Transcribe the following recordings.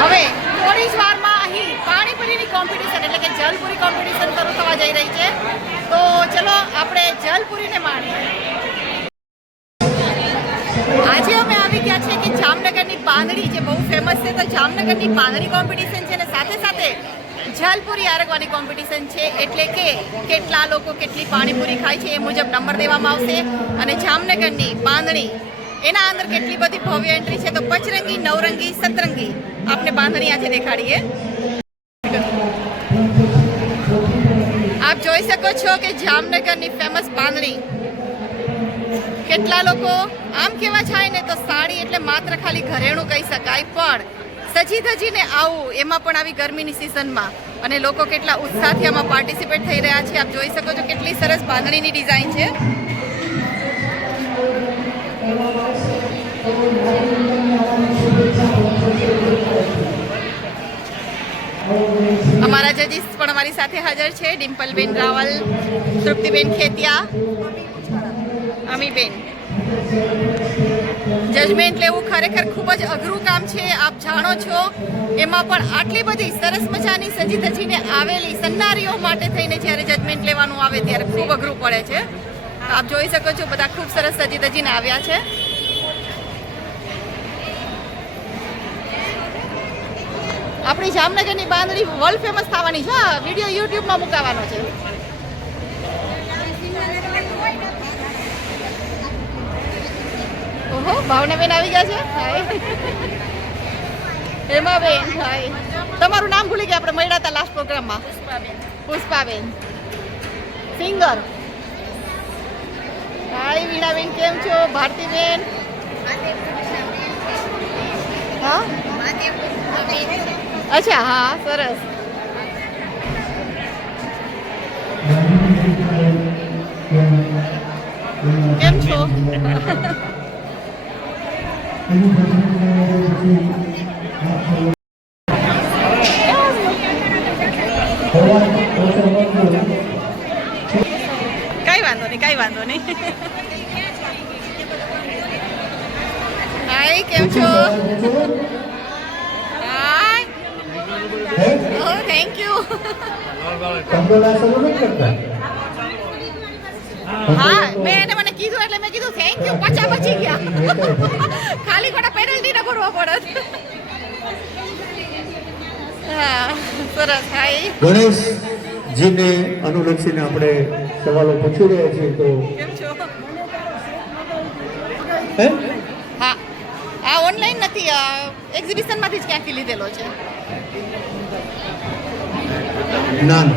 હવે થોડી જ વારમાં અહીં પાણીપુરીની કોમ્પિટિશન એટલે કે જલપુરી કોમ્પિટિશન શરૂ થવા જઈ રહી છે. તો ચલો આપણે જલપુરીને માણીએ. આજે અમે આવી ગયા છે કે જામનગરની પાંદડી જે બહુ ફેમસ છે, તો જામનગરની પાંદડી કોમ્પિટિશન છે અને સાથે સાથે જલપુરી આરગવાની કોમ્પિટિશન છે. એટલે કે કેટલા લોકો કેટલી પાણીપુરી ખાય છે એ મુજબ નંબર દેવામાં આવશે. અને જામનગરની પાંદડી એના અંદર કેટલી બધી ભવ્ય એન્ટ્રી છે તો પચરંગી, નવરંગી, સતરંગી. આપને બાંધણી આજે દેખાડીએ. આપ જોઈ શકો છો કે જામનગરની ફેમસ બાંધણી. કેટલા લોકો આમ કહેવા જાય ને તો સાડી એટલે માત્ર ખાલી ઘરેણું કહી શકાય, પણ સજી ધજીને આવું, એમાં પણ આવી ગરમીની સિઝનમાં અને લોકો કેટલા ઉત્સાહથી આમાં પાર્ટિસિપેટ થઈ રહ્યા છે. આપ જોઈ શકો છો કેટલી સરસ બાંધણીની ડિઝાઇન છે. અમારા જજીસ પણ અમારી સાથે હાજર છે. ડિમ્પલબેન રાવલ, તૃપ્તિબેન ખેતિયા, અમીબેન. જજમેન્ટ લેવું ખરેખર ખૂબ જ અઘરું કામ છે. આપ જાણો છો, એમાં પણ આટલી બધી સરસ મજાની સજી ધજીને આવેલી સન્નારીઓ માટે થઈને જ્યારે જજમેન્ટ લેવાનું આવે ત્યારે ખૂબ અઘરું પડે છે. આપ જોઈ શકો છો બધા ખૂબ સરસ સજી ધજીને આવ્યા છે. આપણી જામનગરની બાંધણી વર્લ્ડ ફેમસ થવાની છે. વીડિયો યુટ્યુબમાં મુકાવાનો છે. ઓહો ભાવનાબેન આવી ગયા છે? હાય. હેમાબેન હાય. તમારું નામ ભૂલી ગયા આપણે મળ્યા હતા લાસ્ટ પ્રોગ્રામમાં પુષ્પાબેન. સિંગર હાય વીણાબેન કેમ છો? ભારતીબેન? હા? અચ્છા હા સરસ. કેમ છો કઈ વાંધો નહીં કઈ વાંધો નહીં હાય કેમ છો હાય ઓ થેન્ક યુ હા મેં એને મને કીધું એટલે મેં કીધું થેન્ક યુ પચા બચી ગયા. ખાલી ખોટા પેનલ્ટી ન ભરવા પડત હા સરસ હાય. ગણેશજીને અનુલક્ષીને આપણે સવાલો પૂછી રહ્યા છીએ તો કેમ છો? હે? હા આ ઓનલાઈન નથી આ એક્ઝિબિશનમાંથી જ ક્યાંથી લીધેલો છે? જ્ઞાન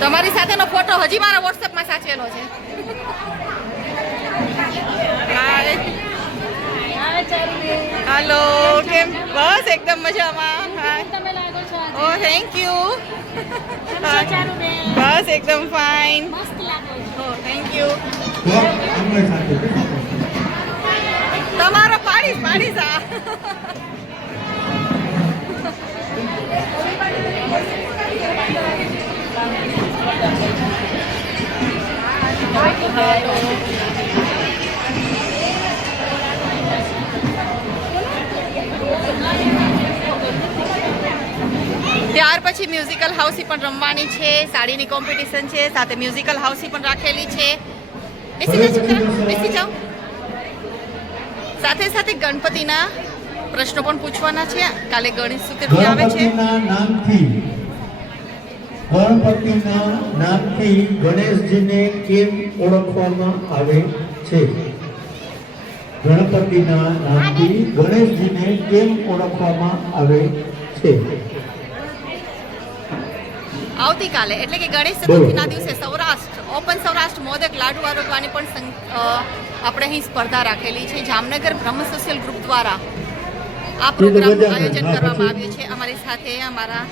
તમારી સાથેનો ફોટો હજી મારા વોટ્સએપમાં સાચવેલો છે. હલો કેમ? બસ, એકદમ મજામાં. ઓ થેન્ક યુ બસ, એકદમ ફાઇન થેન્ક યુ તમારો પાડીશ પાડીશ આ ત્યાર પછી મ્યુઝિકલ હાઉસી પણ રમવાની છે, સાડીની કોમ્પિટિશન છે, સાથે મ્યુઝિકલ હાઉસી પણ રાખેલી છે. બેસી જાઓ છોકરા, બેસી જાઓ. સાથે સાથે ગણપતિના પ્રશ્નો પણ પૂછવાના છે. કાલે ગણેશ ચતુર્થી આવે છે. ગણપતિના નામથી ગણેશજીને કેમ ઓળખવામાં આવે છે? ગણપતિના નામથી ગણેશજીને કેમ ઓળખવામાં આવે છે? આવતીકાલે એટલે કે ગણેશ. ચતુર્થીના દિવસે સૌરાષ્ટ્ર ઓપન સૌરાષ્ટ્ર મોદક લાડુ આરોગવાની પણ આપણે અહીં સ્પર્ધા રાખેલી છે. જામનગર બ્રહ્મ સોશિયલ ગ્રુપ દ્વારા આ પ્રોગ્રામનું આયોજન કરવામાં આવ્યું છે. અમારી સાથે અમારા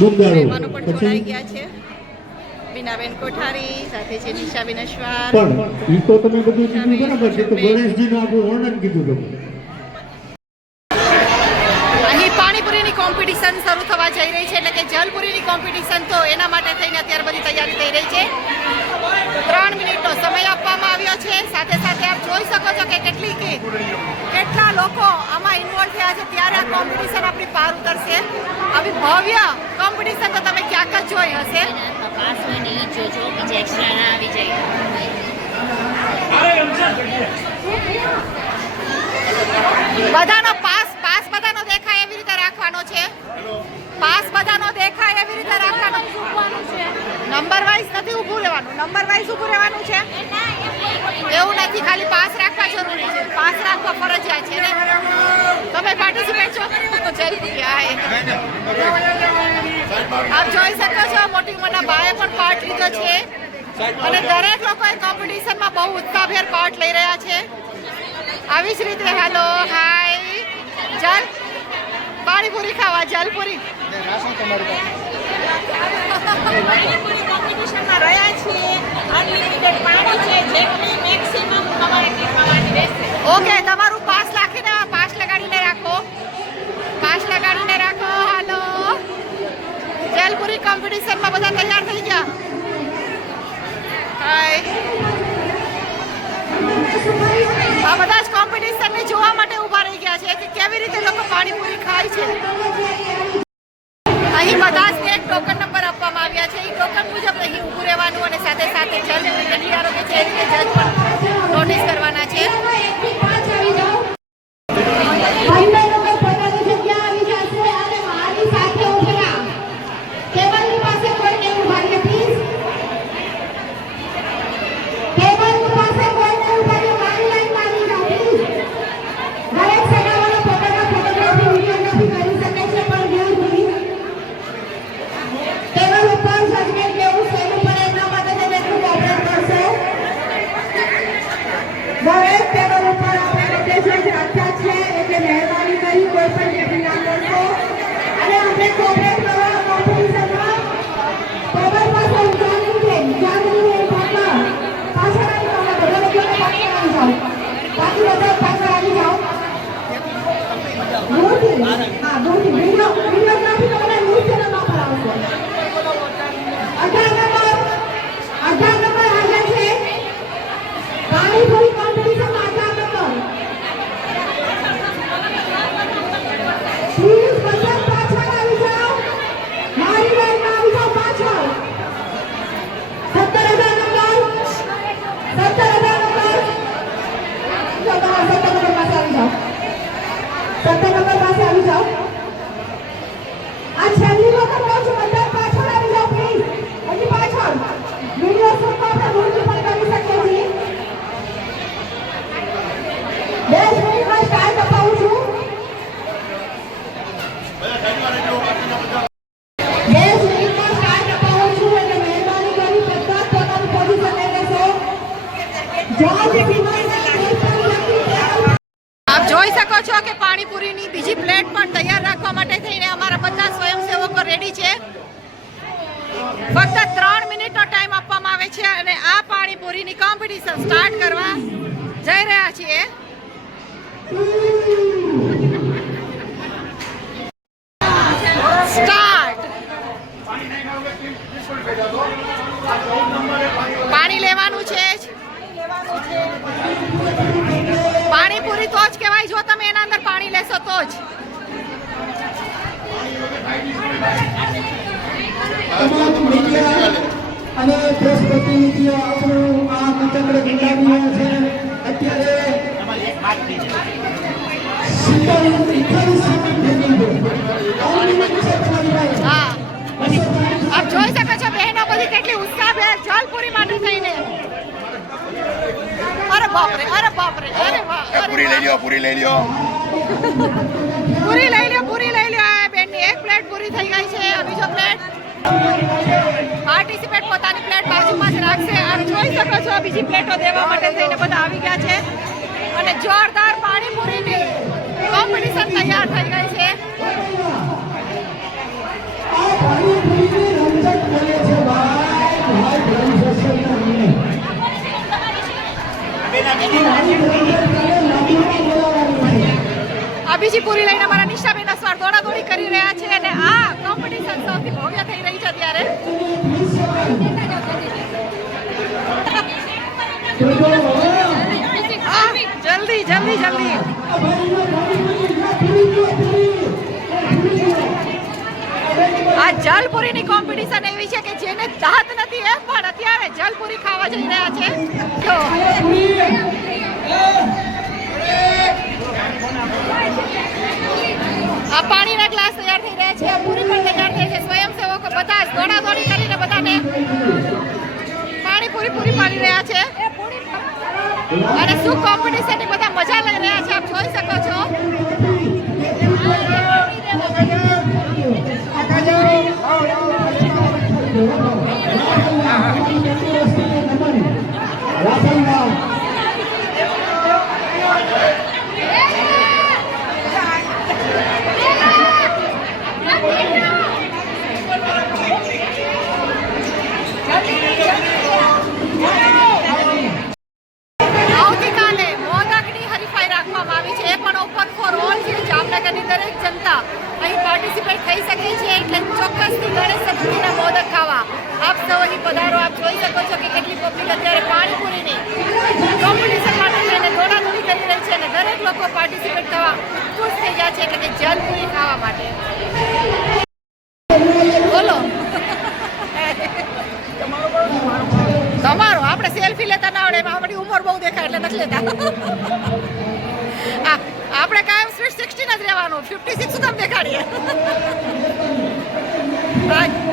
મહેમાનો પણ જોડાઈ ગયા છે. બીનાબેન કોઠારી સાથે છે નિશાબેન અશ્વાર. પણ એ તો તમે બધું કીધું બરાબર છે તો ગણેશજીનું આપણું વર્ણન કીધું તમે. પાણીપુરીની કોમ્પિટિશન શરૂ થવા જઈ રહી છે એટલે કે જલપુરીની કોમ્પિટિશન તો એના માટે થઈને અત્યારે બધી તૈયારી થઈ રહી છે. ત્રણ મિનિટનો સમય આપવામાં આવ્યો છે. સાથે સાથે આપ જોઈ શકો છો કે કેટલી કે કેટલા લોકો આમાં ઇન્વોલ્વ થયા છે. ત્યારે આ કોમ્પિટિશન આપણી પાર ઉતરશે. આવી ભવ્ય કોમ્પિટિશન તો તમે ક્યાંક જ જોઈ હશે. બધાનો પાસ પાસ બધાનો દેખાય એવી રીતે રાખવાનો છે પાસ બધાનો દેખાય એવી રીતે રાખવાનો. નંબર વાઇઝ નથી ઊભું રહેવાનું. નંબર વાઇઝ ઊભું રહેવાનું છે. એવું નથી ખાલી પાસ રાખવા જરૂરી છે. પાસ રાખવા ફરજિયાત છે ને? તમે પાર્ટિસિપેટ છો? તો જલ્દી આપ જોઈ શકો છો મોટી ઉંમરના બાએ પણ પાર્ટ લીધો છે. અને દરેક લોકોએ કોમ્પિટિશનમાં બહુ ઉત્સાહભેર પાર્ટ લઈ રહ્યા છે. આવી જ રીતે હેલો હાય જલ પાણીપુરી ખાવા જલપુરી ઓકે તમારું પાસ રાખીને પાસ લગાડીને રાખો. પાસ લગાડીને રાખો હાલો. જલપુરી કોમ્પિટિશનમાં બધા તૈયાર થઈ ગયા. હાય આ બધા જ કોમ્પિટિશનને જોવા માટે ઊભા રહી ગયા છે. કે કેવી રીતે લોકો પાણીપુરી ખાય છે. અહીં બધા એક ટોકન નંબર આપવામાં આવ્યા છે. એ ટોકન મુજબ અહીં ઊભું રહેવાનું અને સાથે સાથે જજ આરોગ્ય છે જજ પણ નોટિસ કરવાના છે. આપ જોઈ શકો છો કે પાણીપુરીની બીજી પ્લેટ પણ તૈયાર રાખવા માટે થઈને અમારા બધા સ્વયંસેવકો રેડી છે. ફક્ત ત્રણ મિનિટનો ટાઈમ આપવામાં આવે છે અને આ પાણીપુરીની કોમ્પિટિશન સ્ટાર્ટ કરવા જઈ રહ્યા છીએ સ્ટાર્ટ પાણી લેવાનું છે જ પાણીપુરી તો જ કહેવાય જો તમે એના અંદર પાણી લેશો તો જ તમામ મીડિયા અને પ્રેસ પ્રતિનિધિઓ આપણું આ છે. અત્યારે આપ જોઈ શકો છો બહેનો બધી કેટલી ઉત્સાહભેર જલપુરી માટે થઈને. અરે બાપરે અરે બાપરે અરે વાહ પૂરી લઈ. લ્યો પૂરી લઈ લ્યો. પૂરી લઈ લ્યો પૂરી લઈ લ્યો. આ બેનની એક પ્લેટ પૂરી થઈ ગઈ છે બીજો પ્લેટ. પાર્ટિસિપેટ પોતાની પ્લેટ જ રાખશે આપ જોઈ શકો છો બીજી પ્લેટો દેવા માટે થઈને બધા આવી ગયા છે. અને જોરદાર પાણીપુરીની કોમ્પિટિશન તૈયાર થઈ ગઈ છે. આ પૂરી લઈને અમારા નિશાબેન અસવાર દોડાદોડી કરી રહ્યા છે અને આ કોમ્પિટિશન સૌથી ભવ્ય થઈ રહી છે અત્યારે જોજો, હવે આ જય જલ્દી જલ્દી જલ્દી. આ જલપુરીની કોમ્પિટિશન એવી છે કે જેને દાંત નથી એ પણ અત્યારે જલપુરી ખાવા જઈ રહ્યા છે. આ પાણીના ગ્લાસ તૈયાર થઈ રહ્યા છે. પૂરી પણ તૈયાર થઈ છે. સ્વયંસેવકો અને શું કોમ્પિટિશનની બધા મજા લઈ રહ્યા છે આપ જોઈ શકો છો રાસનલાલ આવતીકાલે મોદકની હરીફાઈ રાખવામાં આવી છે એ પણ ઓપન ફોર ઓલ છે જામનગરની દરેક જનતા અહીં પાર્ટિસિપેટ થઈ શકે છે એટલે ચોક્કસથી ગણેશ ચતુર્થીના મોદક ખાવા. આપ સૌની પધારો, આપ જોઈ શકો છો કે કેટલી પબ્લિક અત્યારે પાણીપુરીની કોમ્પિટિશન માટે થઈને દોડાદોડી કરી રહી છે અને દરેક લોકો પાર્ટિસિપેટ થવા ખુશ થઈ ગયા છે એટલે કે જલપુરી ખાવા માટે. બોલો. તમારો, આપણે સેલ્ફી લેતા ના આવડે, એમાં આપણી ઉંમર બહુ દેખાય એટલે નથી લેતા. આપણે કાયમ સ્વીટ સિક્સટીન જ રહેવાનું ફિફ્ટી સિક્સ તમે દેખાડીએ.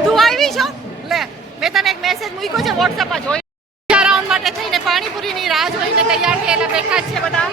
તું આવી છો લે, મેં તને એક મેસેજ મૂક્યો છે વોટ્સએપમાં જોઈ રાઉન્ડ માટે થઈને પાણીપુરીની રાહ જોઈને તૈયાર થયેલા બેઠા છે બધા.